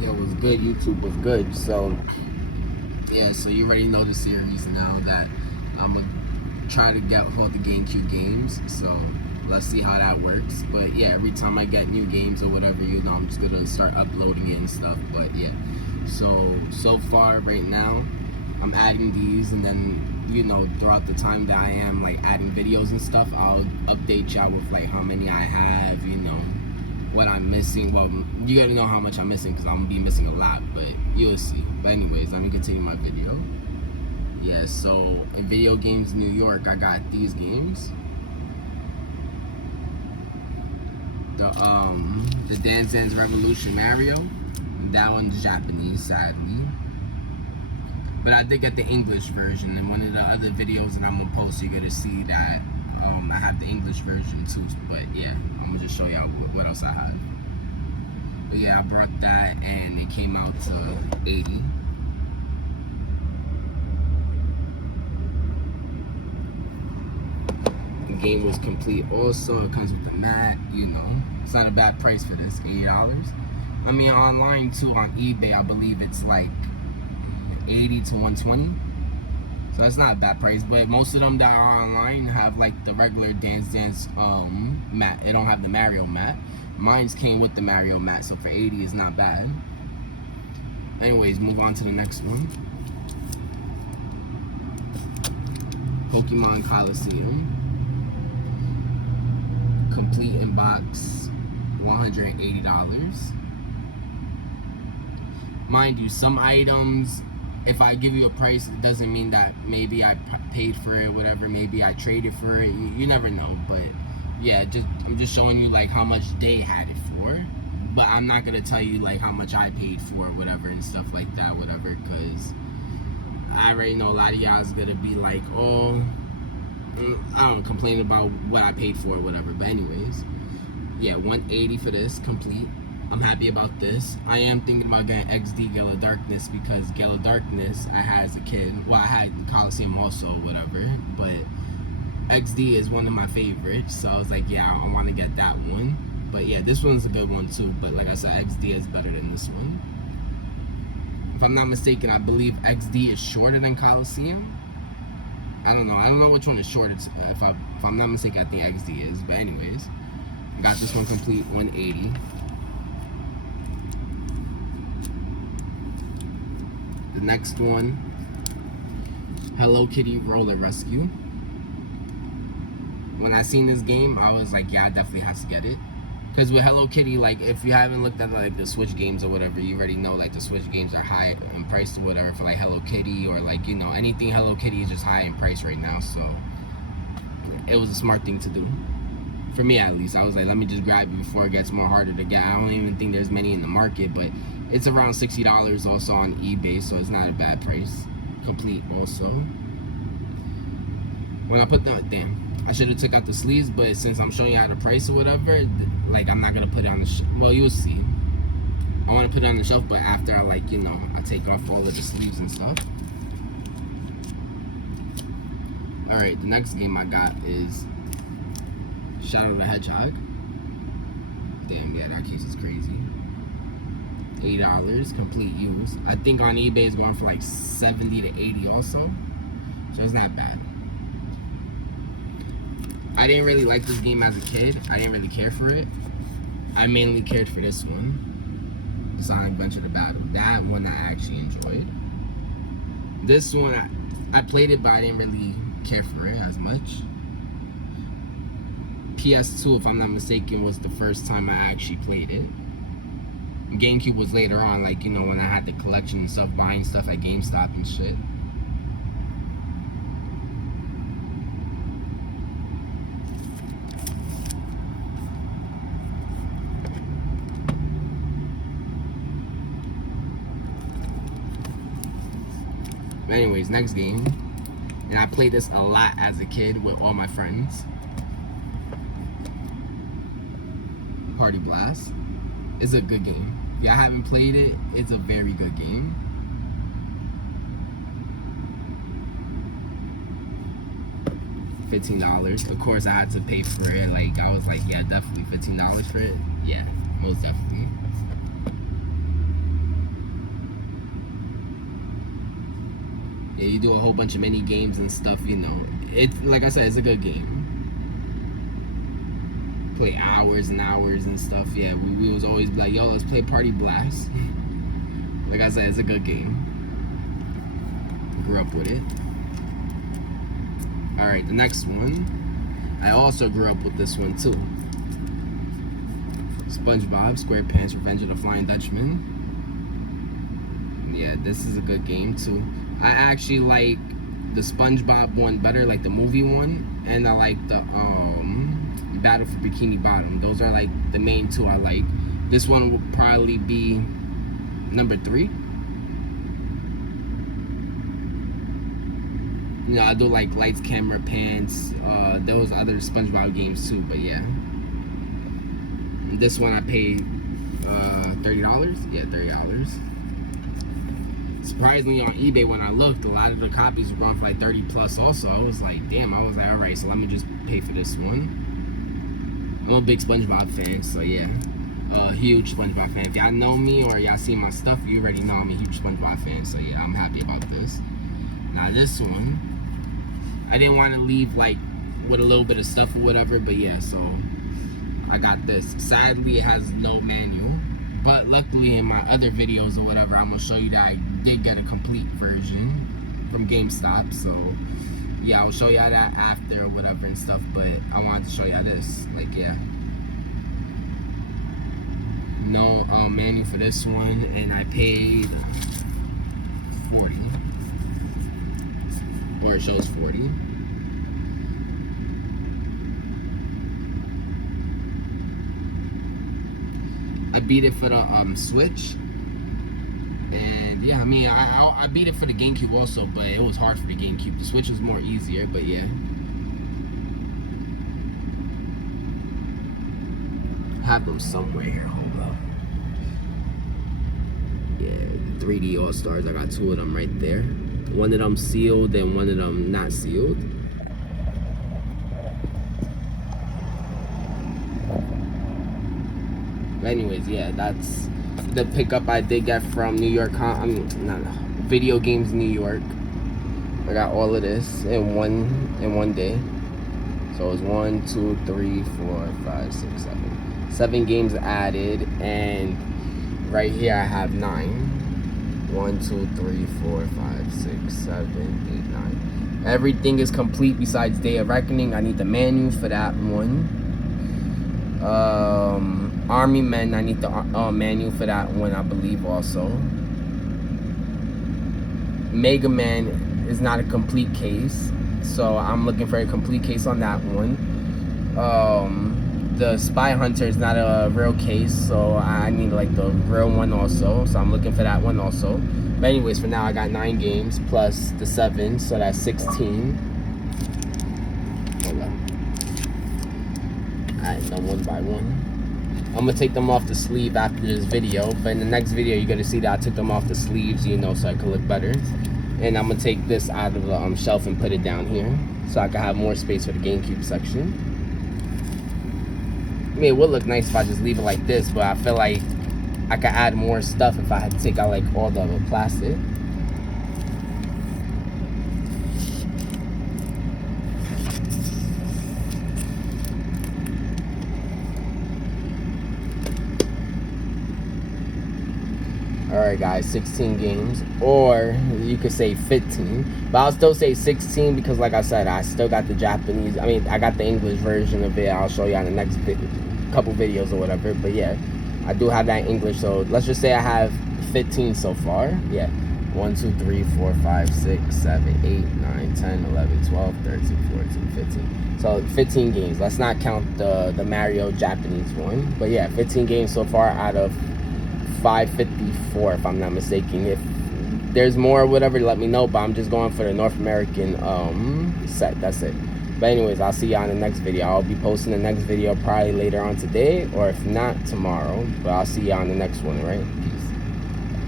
Yeah, it was good. YouTube was good. So yeah, so you already know the series now that I'm gonna try to get all the GameCube games. So let's see how that works. But yeah, every time I get new games or whatever, you know, I'm just gonna start uploading it and stuff. But yeah, so far right now, I'm adding these, and then, you know, throughout the time that I am like adding videos and stuff, I'll update y'all with like how many I have, you know, what I'm missing. Well, you gotta know how much I'm missing because I'm gonna be missing a lot, but you'll see. But anyways, let me continue my video. Yeah, so in Video Games New York, I got these games. The Dance Dance Revolution Mario. That one's Japanese, sadly. But I did get the English version. In one of the other videos that I'm gonna post, you're gonna see that I have the English version too. But yeah, I'm gonna just show y'all what else I have. But yeah, I brought that and it came out to 80. The game was complete also. It comes with the mat, you know. It's not a bad price for this, $80. I mean, online too, on eBay, I believe it's like 80 to 120. So that's not a bad price, but most of them that are online have like the regular Dance Dance mat. It don't have the Mario mat. Mine's came with the Mario mat, so for 80 is not bad. Anyways, move on to the next one. Pokemon Coliseum. Complete in box, $180. Mind you, some items, if I give you a price, it doesn't mean that maybe I paid for it, whatever, maybe I traded for it. You never know. But yeah, I'm just showing you like how much they had it for. But I'm not gonna tell you like how much I paid for it, whatever, and stuff like that, whatever, because I already know a lot of y'all is gonna be like, oh, I don't complain about what I paid for or whatever. But anyways, yeah, 180 for this complete. I'm happy about this. I am thinking about getting XD Gale of Darkness because Gale of Darkness I had as a kid. Well, I had Coliseum also, whatever. But XD is one of my favorites, so I was like, yeah, I want to get that one. But yeah, this one's a good one too. But like I said, XD is better than this one. If I'm not mistaken, I believe XD is shorter than Coliseum. I don't know which one is shorter. If I'm not mistaken, I think XD is. But anyways, I got this one complete, 180. The next one, Hello Kitty Roller Rescue. When I seen this game, I was like, yeah, I definitely have to get it. Because with Hello Kitty, like, if you haven't looked at like the Switch games or whatever, you already know like the Switch games are high in price or whatever for like Hello Kitty, or like, you know, anything Hello Kitty is just high in price right now. So it was a smart thing to do. For me at least. I was like, let me just grab it before it gets more harder to get. I don't even think there's many in the market, but it's around $60 also on eBay, so it's not a bad price. Complete also. When I put the, I should have took out the sleeves, but since I'm showing you how the price or whatever, like, I'm not gonna put it on the shelf. Well, you'll see. I want to put it on the shelf, but after I, like, you know, I take off all of the sleeves and stuff. Alright, the next game I got is Shadow the Hedgehog. Damn, yeah, that case is crazy. $8, complete use. I think on eBay it's going for like 70 to 80 also. So it's not bad. I didn't really like this game as a kid. I didn't really care for it. I mainly cared for this one, Sonic Adventure the Battle. That one I actually enjoyed. This one, I played it, but I didn't really care for it as much. PS2, if I'm not mistaken, was the first time I actually played it. GameCube was later on, like, you know, when I had the collection and stuff, buying stuff at GameStop and shit. Anyways, next game. And I played this a lot as a kid with all my friends. Party Blast. It's a good game. If y'all haven't played it, it's a very good game. $15. Of course, I had to pay for it. Like, I was like, yeah, definitely $15 for it. Yeah, most definitely. Yeah, you do a whole bunch of mini games and stuff, you know. It's like I said, it's a good game. Play hours and hours and stuff. Yeah, we was always like, yo, let's play Party Blast. Like I said, it's a good game. Grew up with it. Alright, the next one. I also grew up with this one too. SpongeBob SquarePants Revenge of the Flying Dutchman. Yeah, this is a good game too. I actually like the SpongeBob one better, like the movie one, and I like the Battle for Bikini Bottom. Those are like the main two I like. This one will probably be number 3. You know, I do like Lights, Camera, Pants, those other SpongeBob games too, but yeah. This one I paid $30. Yeah, $30. Surprisingly, on eBay when I looked, a lot of the copies were going for like 30 plus also. I was like, damn, I was like, alright, so let me just pay for this one. I'm a big SpongeBob fan, so yeah. Huge SpongeBob fan. If y'all know me or y'all see my stuff, you already know I'm a huge SpongeBob fan, so yeah, I'm happy about this. Now this one, I didn't want to leave like with a little bit of stuff or whatever, but yeah, so I got this. Sadly, it has no manual, but luckily in my other videos or whatever, I'm gonna show you that I did get a complete version from GameStop. So yeah, I'll show y'all that after or whatever and stuff, but I wanted to show y'all this. Like, yeah, no manual for this one, and I paid 40, or it shows 40. I beat it for the Switch, and yeah, I mean, I beat it for the GameCube also, but it was hard for the GameCube. The Switch was more easier, but yeah. I have them somewhere here. Hold up. Yeah, 3D All Stars. I got 2 of them right there. One of them sealed and one of them not sealed. But anyways, yeah, that's the pickup I did get from New York. Video Games New York. I got all of this in one day. So it was 1, 2, 3, 4, 5, 6, 7 games added, and right here I have 9. 1, 2, 3, 4, 5, 6, 7, 8, 9. Everything is complete besides Day of Reckoning. I need the manual for that one. Army Men, I need the manual for that one, I believe also. Mega Man is not a complete case, so I'm looking for a complete case on that one. The Spy Hunter is not a real case, so I need like the real one also, so I'm looking for that one also. But anyways, for now I got 9 games plus the 7, so that's 16. Hold on. Alright, now one by one. I'm gonna take them off the sleeve after this video, but in the next video you're gonna see that I took them off the sleeves, you know, so I can look better. And I'm gonna take this out of the shelf and put it down here, so I can have more space for the GameCube section. I mean, it would look nice if I just leave it like this, but I feel like I could add more stuff if I had to take out like all the plastic. Alright guys, 16 games, or you could say 15, but I'll still say 16 because like I said, I still got the Japanese, I got the English version of it. I'll show you on the next couple videos or whatever, but yeah, I do have that English, so let's just say I have 15 so far. Yeah, 1, 2, 3, 4, 5, 6, 7, 8, 9, 10, 11, 12, 13, 14, 15. So 15 games. Let's not count the Mario Japanese one, but yeah, 15 games so far out of 554 if I'm not mistaken. If there's more or whatever, let me know, but I'm just going for the North American set. That's it. But anyways, I'll see y'all in the next video. I'll be posting the next video probably later on today, or if not, tomorrow. But I'll see y'all in the next one, right? Peace.